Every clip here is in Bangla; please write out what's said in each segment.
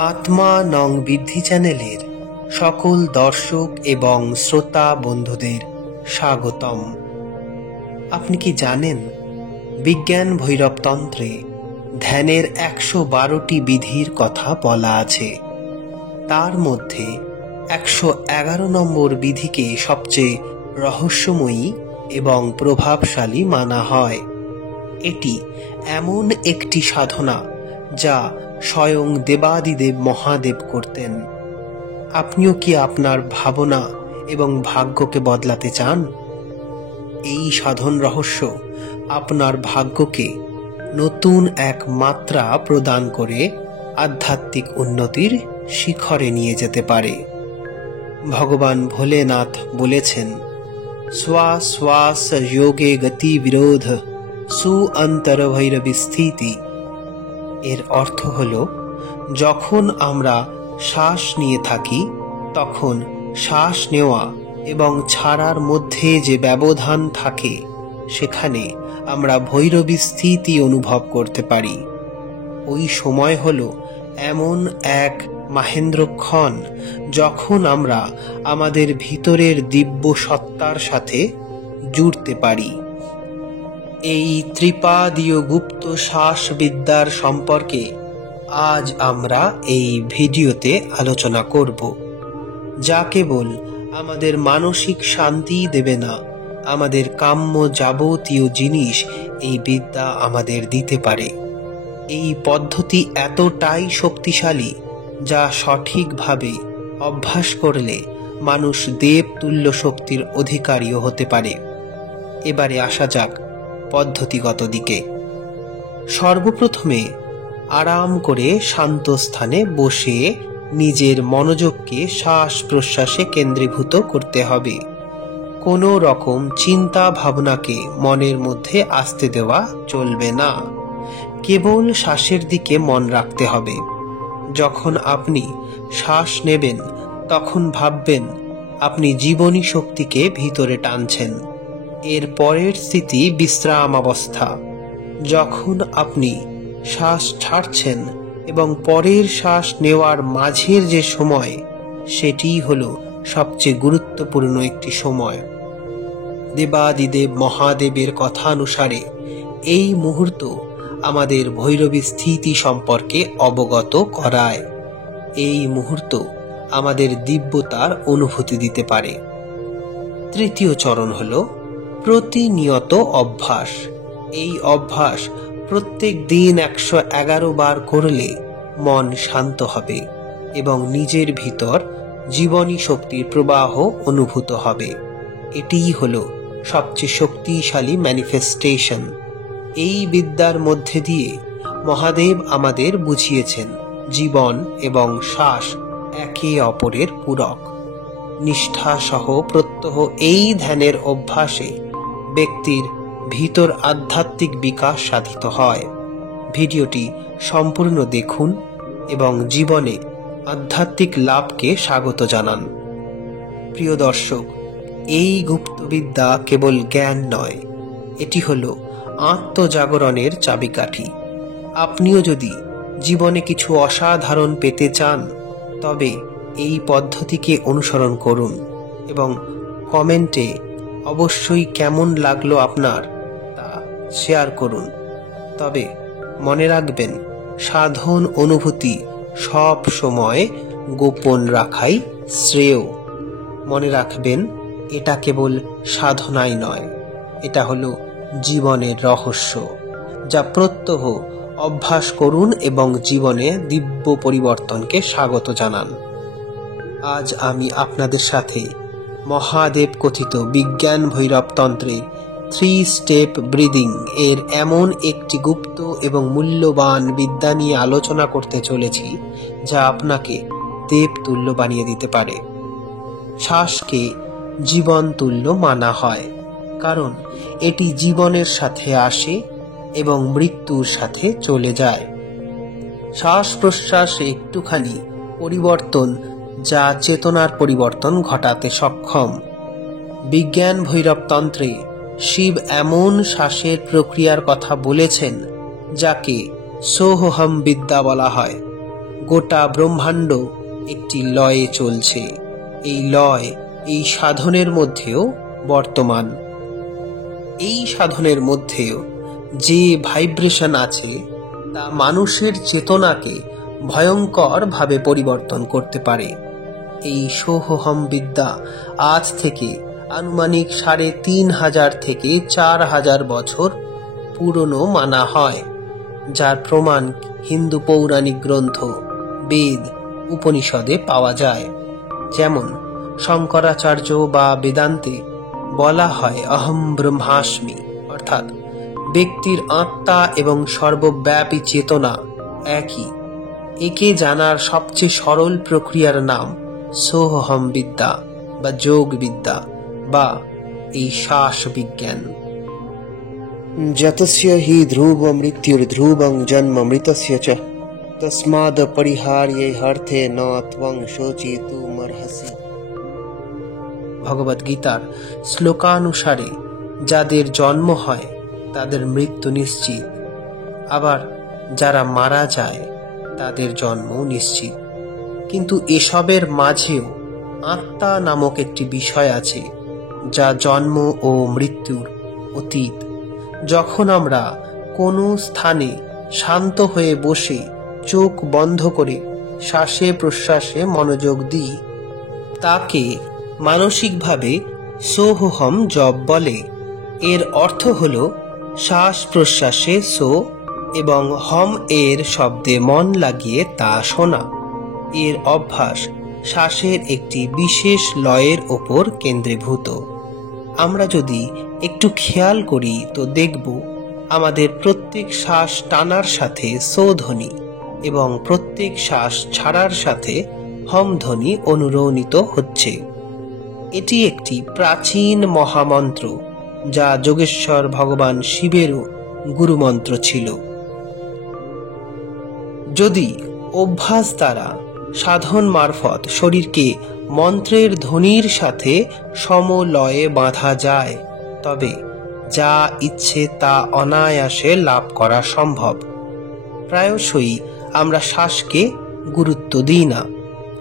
আত্মা নং বৃদ্ধি চ্যানেলের সকল দর্শক এবং শ্রোতা বন্ধুদের স্বাগতম। আপনি কি জানেন, বিজ্ঞান ভৈরবতন্ত্রে ধ্যানের 112টি বিধির কথা বলা আছে। তার মধ্যে 111 নম্বর বিধিকে সবচেয়ে রহস্যময়ী এবং প্রভাবশালী মানা হয়। এটি এমন একটি সাধনা যা স্বয়ং দেবাদিদেব মহাদেব করতেন। আপনিও কি আপনার ভাবনা এবং ভাগ্যকে বদলাতে চান? এই সাধন রহস্য আপনার ভাগ্যকে নতুন এক মাত্রা প্রদান করে আধ্যাত্মিক উন্নতির শিখরে নিয়ে যেতে পারে। ভগবান ভোলেনাথ বলেছেন, শ্বাস শ্বাস যোগে গতি বিরোধ সু অন্তর ভৈরবী স্থিতি। এর অর্থ হল, যখন আমরা শ্বাস নিয়ে থাকি তখন শ্বাস নেওয়া এবং ছাড়ার মধ্যে যে ব্যবধান থাকে সেখানে আমরা ভৈরবী স্থিতি অনুভব করতে পারি। ওই সময় হল এমন এক মাহেন্দ্রক্ষণ যখন আমরা আমাদের ভিতরের দিব্য সত্তার সাথে জুড়তে পারি। এই ত্রিপাদীয় গুপ্ত শ্বাস বিদ্যার সম্পর্কে আজ আমরা এই ভিডিওতে আলোচনা করব, যা কেবল আমাদের মানসিক শান্তি দেবে না, আমাদের কাম্য যাবতীয় জিনিস এই বিদ্যা আমাদের দিতে পারে। এই পদ্ধতি এতটাই শক্তিশালী যা সঠিকভাবে অভ্যাস করলে মানুষ দেবতুল্য শক্তির অধিকারীও হতে পারে। এবারে আসা যাক পদ্ধতিগত দিকে। সর্বপ্রথমে আরাম করে শান্ত স্থানে বসে নিজের মনোযোগকে শ্বাস প্রশ্বাসে কেন্দ্রীভূত করতে হবে। কোনো রকম চিন্তা ভাবনাকে মনের মধ্যে আসতে দেওয়া চলবে না, কেবল শ্বাসের দিকে মন রাখতে হবে। যখন আপনি শ্বাস নেবেন তখন ভাববেন আপনি জীবনী শক্তিকে ভিতরে টানছেন। এর পরের স্থিতি বিশ্রাম অবস্থা। যখন আপনি শ্বাস ছাড়ছেন এবং পরের শ্বাস নেওয়ার মাঝের যে সময়, সেটিই হলো সবচেয়ে গুরুত্বপূর্ণ একটি সময়। দেবাদিদেব মহাদেবের কথানুসারে এই মুহূর্ত আমাদের ভৈরবী স্থিতি সম্পর্কে অবগত করায়। এই মুহূর্ত আমাদের দিব্যতার অনুভূতি দিতে পারে। তৃতীয় চরণ হল প্রতিনিয়ত অভ্যাস। এই অভ্যাস প্রত্যেক দিন 111 বার করলে মন শান্ত হবে এবং নিজের ভিতর জীবনী শক্তির প্রবাহ অনুভূত হবে। এটিই হলো সবচেয়ে শক্তিশালী ম্যানিফেস্টেশন। এই বিদ্যার মধ্যে দিয়ে মহাদেব আমাদের বুঝিয়েছেন জীবন এবং শ্বাস একে অপরের পূরক। নিষ্ঠা সহ প্রত্যহ এই ধ্যানের অভ্যাসে ব্যক্তির ভিতর আধ্যাত্মিক বিকাশ সাধিত হয়। ভিডিওটি সম্পূর্ণ দেখুন এবং জীবনে আধ্যাত্মিক লাভকে স্বাগত জানান। প্রিয় দর্শক, এই গুপ্তবিদ্যা কেবল জ্ঞান নয়, এটি হলো আত্মজাগরণের চাবিকাঠি। আপনিও যদি জীবনে কিছু অসাধারণ পেতে চান তবে এই পদ্ধতিকে অনুসরণ করুন এবং কমেন্টে অবশ্যই কেমন লাগলো আপনার তা শেয়ার করুন। তবে মনে রাখবেন, সাধন অনুভূতি সব সময় গোপন রাখাই শ্রেয়। মনে রাখবেন, এটা কেবল সাধনাই নয়, এটা হলো জীবনের রহস্য, যা প্রত্যহ অভ্যাস করুন এবং জীবনে দিব্য পরিবর্তনকে স্বাগত জানান। আজ আমি আপনাদের সাথে মহাদেব কথিত বিজ্ঞান ভৈরবতন্ত্রে 3 স্টেপ ব্রিদিং এর এমন একটি গুপ্ত এবং মূল্যবান বিদ্যা নিয়ে আলোচনা করতে চলেছি, যা আপনাকে দেবতুল্য বানিয়ে দিতে পারে। শ্বাসকে জীবন তুল্য মানা হয় কারণ এটি জীবনের সাথে আসে এবং মৃত্যুর সাথে চলে যায়। শ্বাস প্রশ্বাসে একটুখানি পরিবর্তন যা চেতনার পরিবর্তন ঘটাতে সক্ষম। বিজ্ঞান ভৈরবতন্ত্রে শিব এমন শ্বাসের প্রক্রিয়ার কথা বলেছেন যাকে সোহম বিদ্যা বলা হয়, গোটা ব্রহ্মাণ্ড একটি লয়ে চলছে। এই লয় এই সাধনের মধ্যেও বর্তমান। এই সাধনের মধ্যেও যে ভাইব্রেশন আছে তা মানুষের চেতনাকে ভয়ঙ্কর ভাবে পরিবর্তন করতে পারে। এই সোহম বিদ্যা আজ থেকে আনুমানিক ৩,৫০০ থেকে ৪,০০০ বছর পুরনো মানা হয়, যার প্রমাণ হিন্দু পৌরাণিক গ্রন্থ, বেদ, উপনিষদে পাওয়া যায়। যেমন শঙ্করাচার্য বা বেদান্তে বলা হয় অহম ব্রহ্মাস্মি, অর্থাৎ ব্যক্তির আত্মা এবং সর্বব্যাপী চেতনা একই। একে জানার সবচেয়ে সরল প্রক্রিয়ার নাম সোহম বিদ্যা বা যোগ বিদ্যা বা এই শ্বাস বিজ্ঞান। যতস্য হি ধ্রুব মৃত্যুর্ধ্রুবং জন্ম মৃতস্য চ তস্মাদ পরিহার্যে হর্থে ন ত্বং শোচিতুমর্হসি। ভগবদ গীতার শ্লোকানুসারে যাদের জন্ম হয় তাদের মৃত্যু নিশ্চিত, আবার যারা মারা যায় তাদের জন্ম নিশ্চিত। কিন্তু এসবের মাঝেও আত্মা নামক একটি বিষয় আছে যা জন্ম ও মৃত্যুর অতীত। যখন আমরা কোনো স্থানে শান্ত হয়ে বসে চোখ বন্ধ করে শ্বাসে প্রশ্বাসে মনোযোগ দিই, তাকে মানসিকভাবে সোহম জপ বলে। এর অর্থ হল শ্বাস প্রশ্বাসে সো এবং হম এর শব্দে মন লাগিয়ে তা শোনা। এর অভ্যাস শ্বাসের একটি বিশেষ লয়ের ওপর কেন্দ্রীভূত। আমরা যদি একটু খেয়াল করি তো দেখব আমাদের প্রত্যেক শ্বাস টানার সাথে সো ধ্বনি এবং প্রত্যেক শ্বাস ছাড়ার সাথে হম ধ্বনি অনুরণিত হচ্ছে। এটি একটি প্রাচীন মহামন্ত্র যা যোগেশ্বর ভগবান শিবেরও গুরুমন্ত্র ছিল। যদি অভ্যাস দ্বারা সাধন মারফত শরীরকে মন্ত্রের ধ্বনির সাথে সমলয়ে বাঁধা যায়, তবে যা ইচ্ছে তা অনায়াসে লাভ করা সম্ভব। প্রায়শই আমরা শ্বাসকে গুরুত্ব দিই না,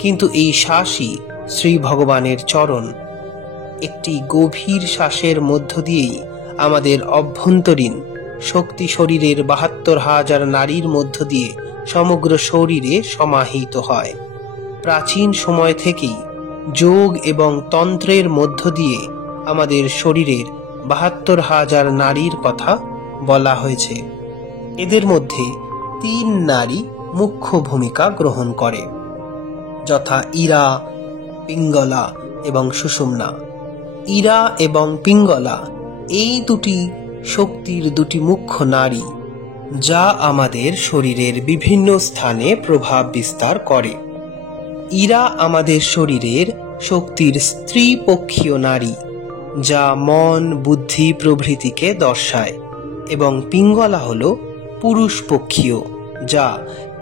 কিন্তু এই শ্বাসই শ্রী ভগবানের চরণ। একটি গভীর শ্বাসের মধ্য দিয়েই আমাদের অভ্যন্তরীণ শক্তি শরীরের ৭২,০০০ নাড়ির মধ্য দিয়ে সমগ্র শরীরে সমাহিত হয়। প্রাচীন সময় থেকেই যোগ এবং তন্ত্রের মধ্য দিয়ে আমাদের শরীরের ৭২,০০০ নাড়ির কথা বলা হয়েছে। এদের মধ্যে ৩ নাড়ি মুখ্য ভূমিকা গ্রহণ করে, যথা ইরা, পিঙ্গলা এবং সুষুম্না। ইরা এবং পিঙ্গলা এই দুটি শক্তির দুটি মুখ্য নাড়ি, যা আমাদের শরীরের বিভিন্ন স্থানে প্রভাব বিস্তার করে। ইরা আমাদের শরীরের শক্তির স্ত্রীপক্ষীয় নাড়ি, যা মন, বুদ্ধি প্রভৃতিকে দর্শায়, এবং পিঙ্গলা হল পুরুষপক্ষীয়, যা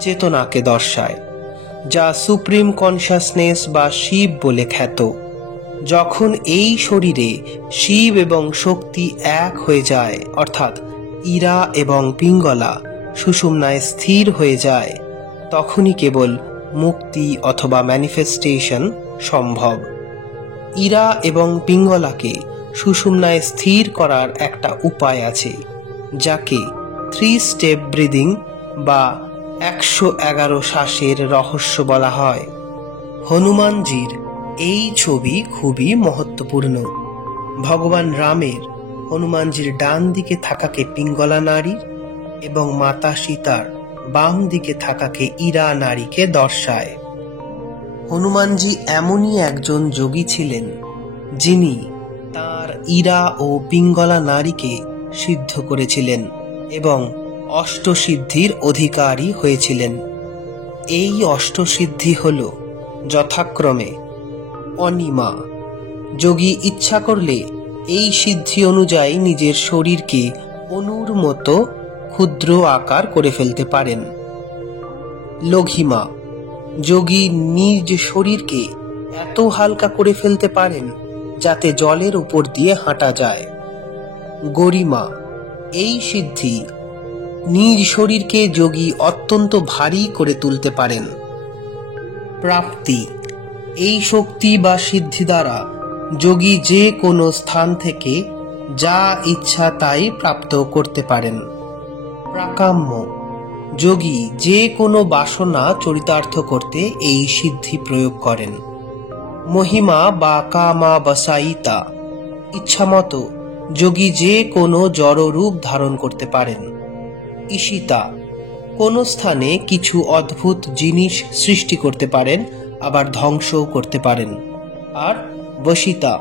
চেতনাকে দর্শায়, যা সুপ্রিম কনসাসনেস বা শিব বলে খ্যাত। যখন এই শরীরে শিব এবং শক্তি এক হয়ে যায়, অর্থাৎ ইরা এবং পিঙ্গলা সুষুম্নায় স্থির হয়ে যায়, তখনই কেবল মুক্তি অথবা ম্যানিফেস্টেশন সম্ভব। ইরা এবং পিঙ্গলাকে সুষুম্নায় স্থির করার একটা উপায় আছে, যাকে 3 স্টেপ ব্রিদিং বা ১১১ শ্বাসের রহস্য বলা হয়। হনুমানজির এই ছবি খুবই মহত্বপূর্ণ। ভগবান রামের হনুমানজির ডান দিকে থাকাকে পিঙ্গলা নাড়ি এবং মাতা সীতার বাম দিকে থাকাকে ইরা নাড়িকে দর্শায়। হনুমানজি এমনই একজন যোগী ছিলেন যিনি তার ইরা ও পিঙ্গলা নাড়িকে সিদ্ধ করেছিলেন এবং অষ্টসিদ্ধির অধিকারী হয়েছিলেন। এই অষ্টসিদ্ধি হল যথাক্রমে অনিমা। যোগী ইচ্ছা করলে এই সিদ্ধি অনুযায়ী নিজের শরীরকে অণুর মতো ক্ষুদ্র আকার করে ফেলতে পারেন। লঘিমা, যোগী নিজ শরীরকে এত হালকা করে ফেলতে পারেন যাতে জলের উপর দিয়ে হাঁটা যায়। গরিমা, এই সিদ্ধি নিজ শরীরকে যোগী অত্যন্ত ভারী করে তুলতে পারেন, প্রাপ্তি, এই শক্তি বা সিদ্ধি দ্বারা যোগী যে কোনো স্থান থেকে যা ইচ্ছা তাই প্রাপ্ত করতে পারেন। প্রাকাম্য, যোগী যে কোনো বাসনা চরিতার্থ করতে এই সিদ্ধি প্রয়োগ করেন। মহিমা বা কামাবসায়িতা, ইচ্ছামতো যোগী যে কোনো জড় রূপ ধারণ করতে পারেন। ঈশিতা, কোনো স্থানে কিছু অদ্ভুত জিনিস সৃষ্টি করতে পারেন, আবার ধ্বংসও করতে পারেন। আর বশিতা,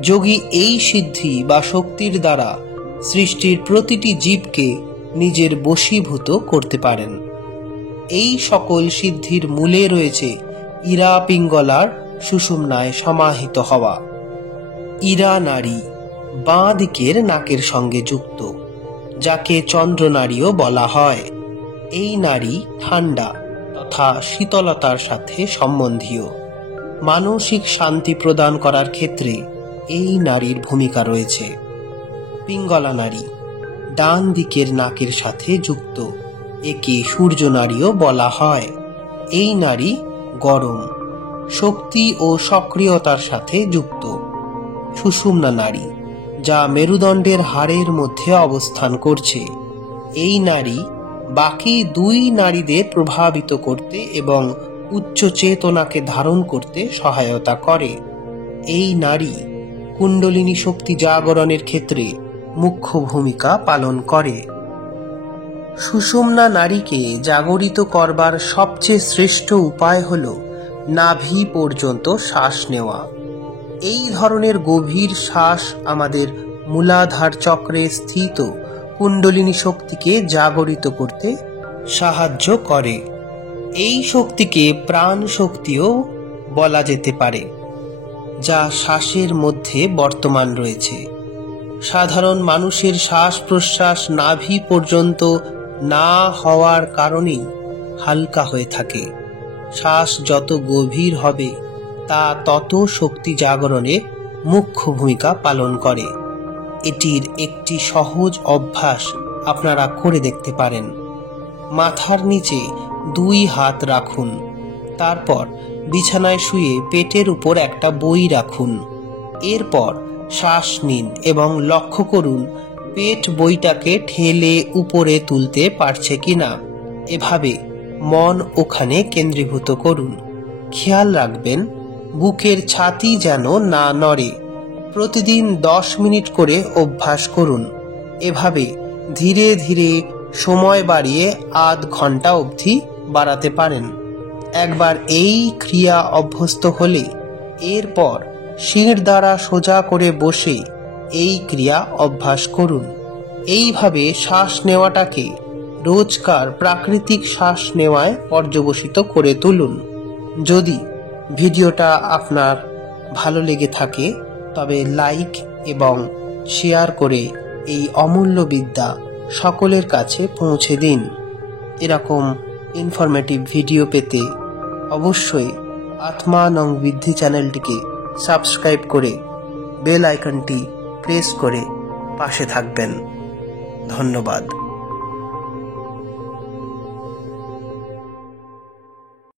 যোগী এই সিদ্ধি বা শক্তির দ্বারা সৃষ্টির প্রতিটি জীবকে নিজের বশীভূত করতে পারেন। এই সকল সিদ্ধির মূলে রয়েছে ইরা পিঙ্গলার সুষুম্নায় সমাহিত হওয়া। ইরা নাড়ী বাঁ দিকের নাকের সঙ্গে যুক্ত, যাকে চন্দ্রনাড়ীও বলা হয়। এই নাড়ী ঠান্ডা তথা শীতলতার সাথে সম্বন্ধীয়। মানসিক শান্তি প্রদান করার ক্ষেত্রে এই নাড়ীর ভূমিকা রয়েছে। পিঙ্গলা নাড়ী ডান দিকের নাকের সাথে যুক্ত, একে সূর্য নাড়ীও বলা হয়। এই নাড়ী গরম, শক্তি ও সক্রিয়তার সাথে যুক্ত। সুষুম্না নাড়ী, যা মেরুদণ্ডের হাড়ের মধ্যে অবস্থান করছে। এই নাড়ী বাকি দুই নাড়ীদের প্রভাবিত করতে এবং উচ্চ চেতনাকে ধারণ করতে সহায়তা করে। এই নাড়ী কুণ্ডলিনী শক্তি জাগরণের ক্ষেত্রে মুখ্য ভূমিকা পালন করে। সুষুম্না নাড়ীকে জাগরিত করবার সবচেয়ে শ্রেষ্ঠ উপায় হল নাভি পর্যন্ত শ্বাস নেওয়া। এই ধরনের গভীর শ্বাস আমাদের মূলাধার চক্রে স্থিত কুণ্ডলিনী শক্তিকে জাগরিত করতে সাহায্য করে। এই শক্তিকে প্রাণ শক্তিও বলা যেতে পারে, যা শ্বাসের মধ্যে বর্তমান রয়েছে। সাধারণ মানুষের শ্বাস প্রশ্বাস নাভি পর্যন্ত না হওয়ার কারণেই হালকা হয়ে থাকে। শ্বাস যত গভীর হবে তা তত শক্তি জাগরণে মুখ্য ভূমিকা পালন করে। এটির একটি সহজ অভ্যাস আপনারা করে দেখতে পারেন। মাথার নিচে দুই হাত রাখুন, তারপর বিছানায় শুয়ে পেটের উপর একটা বই রাখুন। এরপর শ্বাস নিন এবং লক্ষ্য করুন পেট বইটাকে ঠেলে উপরে তুলতে পারছে কিনা। এভাবে মন ওখানে কেন্দ্রীভূত করুন। খেয়াল রাখবেন বুকের ছাতি যেন না নড়ে। প্রতিদিন 10 মিনিট করে অভ্যাস করুন। এভাবে ধীরে ধীরে সময় বাড়িয়ে আধ ঘন্টা অবধি বাড়াতে পারেন। একবার এই ক্রিয়া অভ্যস্ত হলে এরপর শির দ্বারা সোজা করে বসে এই ক্রিয়া অভ্যাস করুন। এইভাবে শ্বাস নেওয়াটাকে রোজকার প্রাকৃতিক শ্বাস নেওয়ায় পর্যবসিত করে তুলুন। যদি ভিডিওটা আপনার ভালো লেগে থাকে তবে লাইক এবং শেয়ার করে এই অমূল্য বিদ্যা সকলের কাছে পৌঁছে দিন। এরকম ইনফরমেটিভ ভিডিও পেতে অবশ্যই আত্মানং বিদ্ধি চ্যানেলটিকে সাবস্ক্রাইব করে বেল আইকনটি প্রেস করে পাশে থাকবেন। ধন্যবাদ।